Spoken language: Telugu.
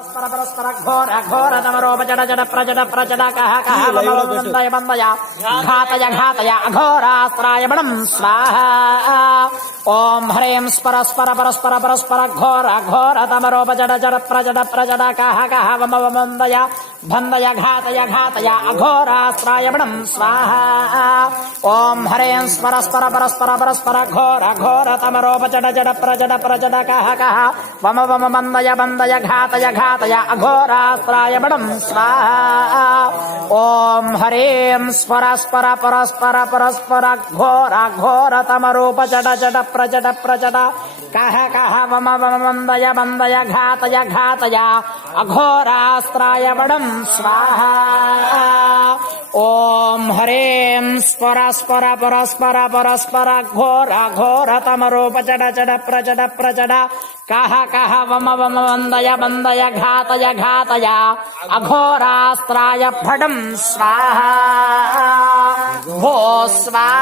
పరస్పర ప్రజడ ప్రజడ కహ కహ వందయ వందయ ఘాతయ ఘాతయ అఘోరాస్త్రాయ బణం స్వాహ ఓం హ్రీం స్పర స్పర పరస్పర పరస్పర ఘోర ఘోర తమరోపచడ జడ ప్రజడ ప్రజడ కహ కహ వమ వందయ బందయ ఘాతయ ఘాతయ అఘోరాస్త్రాయ బణం స్వాహ ఓం హ్రీం స్పర స్పర పరస్పర పరస్పర ఘోర ఘోర తమరోపచడ జడ ప్రజడ ప్రజడ కహ కహ వమ వమ బందయ బందయ ఘాతయ ఘాత అఘోరాస్త్రాయ బడం స్వాహ ఓం హరీం స్వర స్పర పరస్పర పరస్పర ఘోర ఘోర తమరూప జడ జడ ప్రజడ ప్రజడ కహ కహ వమ వమ బందయ బందయ ఘాతయ ఘాతయ అఘోరాస్త్రాయ బడం స్వాహ ఓం హరీం స్వర స్పర పరస్పర పరస్పర కహ కహ వమ వమ వందయ వందయ ఘాతయ ఘాతయ అఘోరాస్త్రాయ ఫడం స్వాహ. భో స్వాహ